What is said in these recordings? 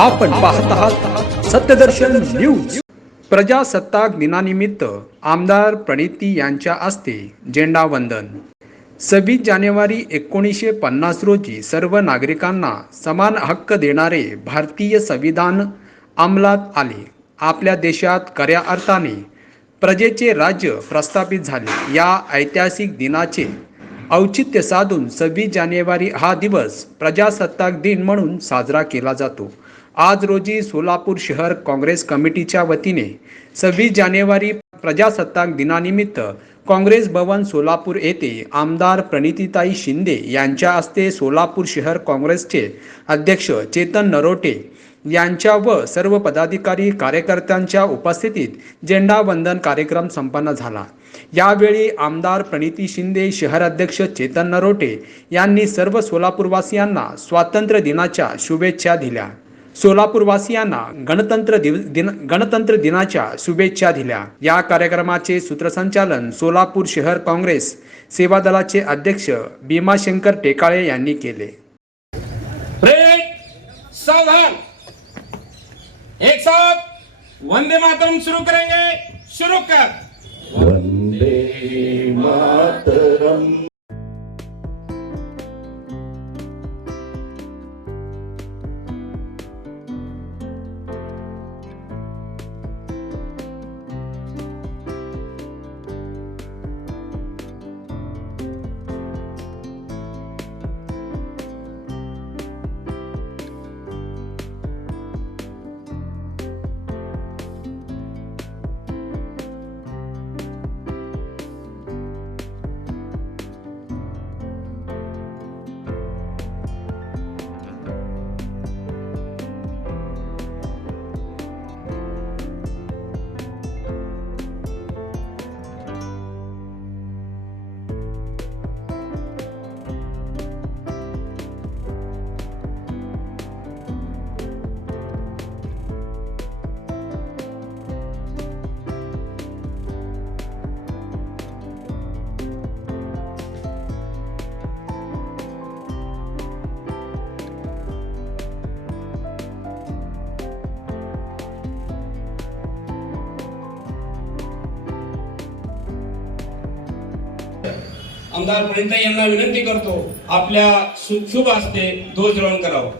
आपण पाहत आहात सत्यदर्शन न्यूज. प्रजासत्ताक दिनानिमित्त आमदार प्रणिती यांच्या हस्ते झेंडा वंदन. सव्वीस जानेवारी एकोणीसशे पन्नास रोजी सर्व नागरिकांना समान हक्क देणारे भारतीय संविधान अंमलात आले. आपल्या देशात खऱ्या अर्थाने प्रजेचे राज्य प्रस्थापित झाले. या ऐतिहासिक दिनाचे औचित्य साधून सव्वीस जानेवारी हा दिवस प्रजासत्ताक दिन म्हणून साजरा केला जातो. आज रोजी सोलापूर शहर काँग्रेस कमिटीच्या वतीने सव्वीस जानेवारी प्रजासत्ताक दिनानिमित्त काँग्रेस भवन सोलापूर येथे आमदार प्रणितीताई शिंदे यांच्या हस्ते सोलापूर शहर काँग्रेसचे अध्यक्ष चेतन नरोटे यांच्या व सर्व पदाधिकारी कार्यकर्त्यांच्या उपस्थितीत झेंडावंदन कार्यक्रम संपन्न झाला. यावेळी आमदार प्रणिती शिंदे शहर अध्यक्ष चेतन नरोटे यांनी सर्व सोलापूरवासियांना स्वातंत्र्य दिनाच्या शुभेच्छा दिल्या. सोलापूरवासियांना गणतंत्र दिन गणतंत्र दिनाच्या शुभेच्छा दिल्या. या कार्यक्रमाचे सूत्रसंचालन सोलापूर शहर काँग्रेस सेवा दलाचे अध्यक्ष भीमाशंकर टेकाळे यांनी केले. एक साथ वंदे मातरम शुरू करेंगे। शुरू कर। वंदे मातरम्। आमदार प्रणिता यांना विनंती करतो आपल्या शु- शुभ हस्ते ध्वजरोहण करावं.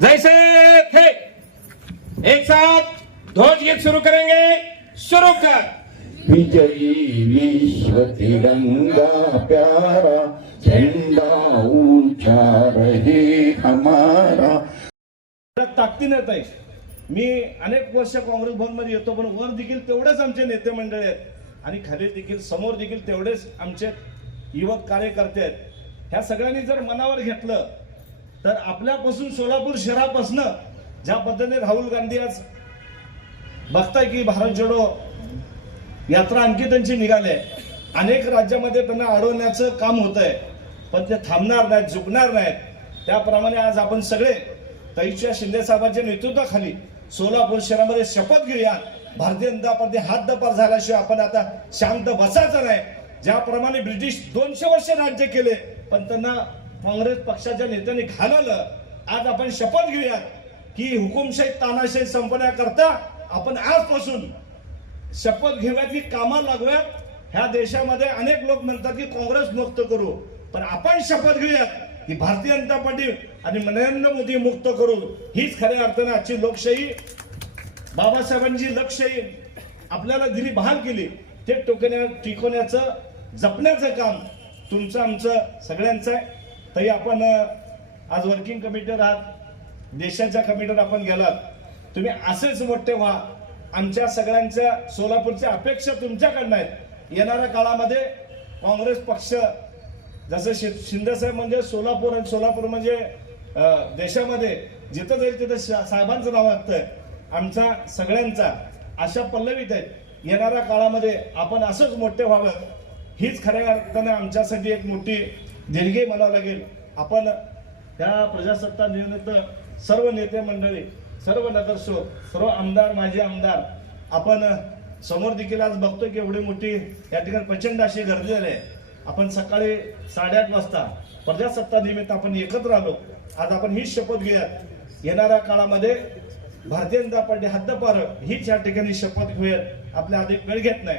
जैसे थे एक साथ ध्वज गीत शुरू करेंगे शुरू कर। विजयी विश्व तिरंगा प्यारा झंडा ऊंचा रहे हमारा। ताकदीने येत आहे मी अनेक वर्ष काँग्रेस भवनमध्ये येतो पण वर देखील तेवढेच आमचे नेते मंडळी आहेत. आणि खाली देखील समोर देखील तेवढेच आमचे युवक कार्यकर्ते आहेत. ह्या सगळ्यांनी जर मनावर घेतलं तर आपल्यापासून सोलापूर शहरापासनं ज्या पद्धतीने राहुल गांधी आज बघताय की भारत जोडो यात्रा आणखी त्यांची निघाली आहे. अनेक राज्यामध्ये त्यांना अडवण्याचं काम होत आहे पण ते थांबणार नाहीत झुकणार नाहीत. त्याप्रमाणे आज आपण सगळे तईच्या शिंदे साहेबांच्या नेतृत्वाखाली सोलापूर शहरामध्ये शपथ घेऊया. भारतीय जनता पार्टी हात दपार झाल्याशिवाय आपण आता शांत बसायचं नाही. ज्याप्रमाणे ब्रिटिश दोनशे वर्ष राज्य केले पण त्यांना काँग्रेस पक्षाच्या नेत्यांनी घालवलं. आज आपण शपथ घेऊया की हुकुमशाही तानाशाही संपण्याकरता आपण आजपासून शपथ घेऊयात की कामाला लागूयात. ह्या देशामध्ये अनेक लोक म्हणतात की काँग्रेस मुक्त करू. पण आपण शपथ घेऊयात की भारतीय जनता पार्टी आणि नरेंद्र मोदी मुक्त करू. हीच खऱ्या अर्थाने आजची लोकशाही. बाबासाहेबांची लोकशाही आपल्याला दिली बहाल केली. ते टोकण्या टिकवण्याचं जपण्याचं काम तुमचं आमचं सगळ्यांचं आहे. तरी आपण आज वर्किंग कमिटीवर आहात देशाच्या कमिटीवर आपण गेलात तुम्ही असेच मोठे व्हा. आमच्या सगळ्यांच्या सोलापूरच्या अपेक्षा तुमच्याकडनं आहेत. येणाऱ्या काळामध्ये काँग्रेस पक्ष जसं शि शिंदेसाहेब म्हणजे सोलापूर आणि सोलापूर म्हणजे देशामध्ये जिथं जाईल तिथं शा- साहेबांचं नाव लागतंय. आमचा सगळ्यांचा अशा पल्लवीत आहेत येणाऱ्या काळामध्ये आपण असंच मोठे व्हावं. हीच खऱ्या अर्थानं आमच्यासाठी एक मोठी देणगी म्हणावं लागेल. आपण त्या प्रजासत्ताक निमित्त सर्व नेते मंडळी सर्व नगरसेवक सर्व आमदार माजी आमदार आपण समोर देखील आज बघतोय की एवढी मोठी या ठिकाणी प्रचंड अशी गर्दी झाली आहे. आपण सकाळी साडेआठ वाजता प्रजासत्ताक निमित्त आपण एकत्र आलो. आज आपण हीच शपथ घेऊया. येणाऱ्या काळामध्ये भारतीय जनता पार्टी हद्दपार हीच या ठिकाणी शपथ घेऊयात. आपल्या अधिक वेळ घेत नाही.